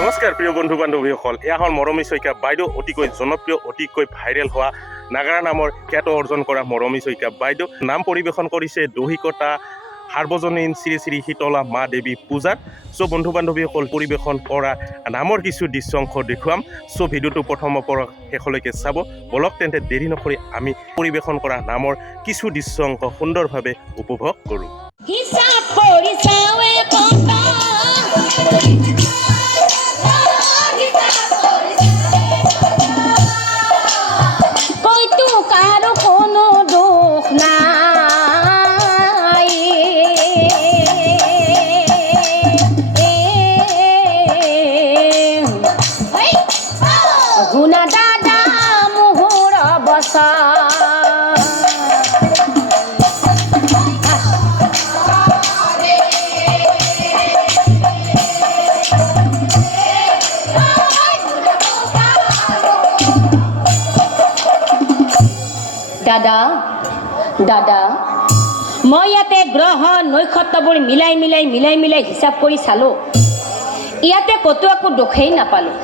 নমস্কাৰ প্ৰিয় বন্ধু বান্ধৱীসকল, এয়া হ'ল মৰমী শইকীয়া বাইদেউ, অতিকৈ জনপ্ৰিয়, অতিকৈ ভাইৰেল হোৱা নাগাৰা নামৰ খ্যাত অৰ্জন কৰা মৰমী শইকীয়া বাইদেউ নাম পৰিৱেশন কৰিছে দহিকতা সাৰ্বজনীন শ্ৰী শ্ৰী শীতলা মা দেৱী পূজাত। চ' বন্ধু বান্ধৱীসকল, পৰিৱেশন কৰা নামৰ কিছু দৃশ্যাংশ দেখুৱাম। চ' ভিডিঅ'টো প্ৰথমৰ পৰা শেষলৈকে চাব। বলক তেন্তে দেৰি নকৰি আমি পৰিৱেশন কৰা নামৰ কিছু দৃশ্যাংশ সুন্দৰভাৱে উপভোগ কৰোঁ। দাদা দাদা মই ইয়াতে গ্ৰহ নক্ষত্ৰবোৰ মিলাই হিচাপ কৰি চালোঁ। ইয়াতে ক'তো একো দোষেই নাপালোঁ।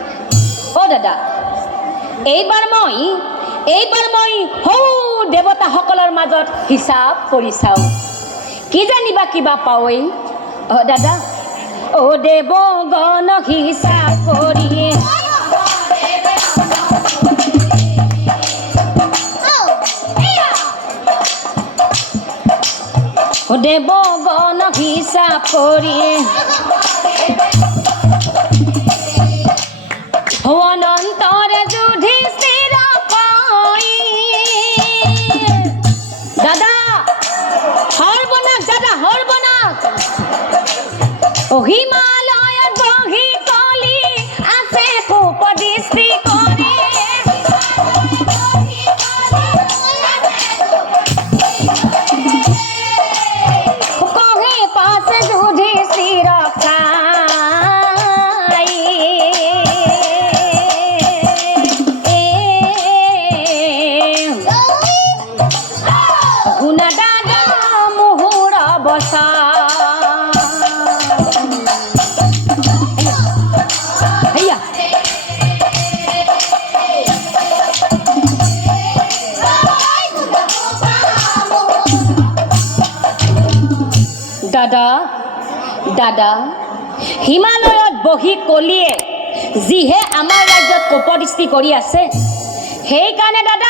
অ' দাদা, এইবাৰ মই সৌ দেৱতাসকলৰ মাজত হিচাপ কৰি চাওঁ, কি জানিবা কিবা পাওঁৱেই। অ' দাদা, অ' দেৱগণ হিচাপ কৰিয়ে দেৱগণ হিচাপ কৰিয়ে অনন্তৰে যুধিষ্ঠিৰ কয়। দাদা সৰ্বনাশ হিমালয়ত বহি কলি আছে কুপদৃষ্টি কৰে। দাদা হিমালয়ত বহি কলিয়ে যিহে আমাৰ ৰাজ্যত কোপদৃষ্টি কৰি আছে, সেইকাৰণে দাদা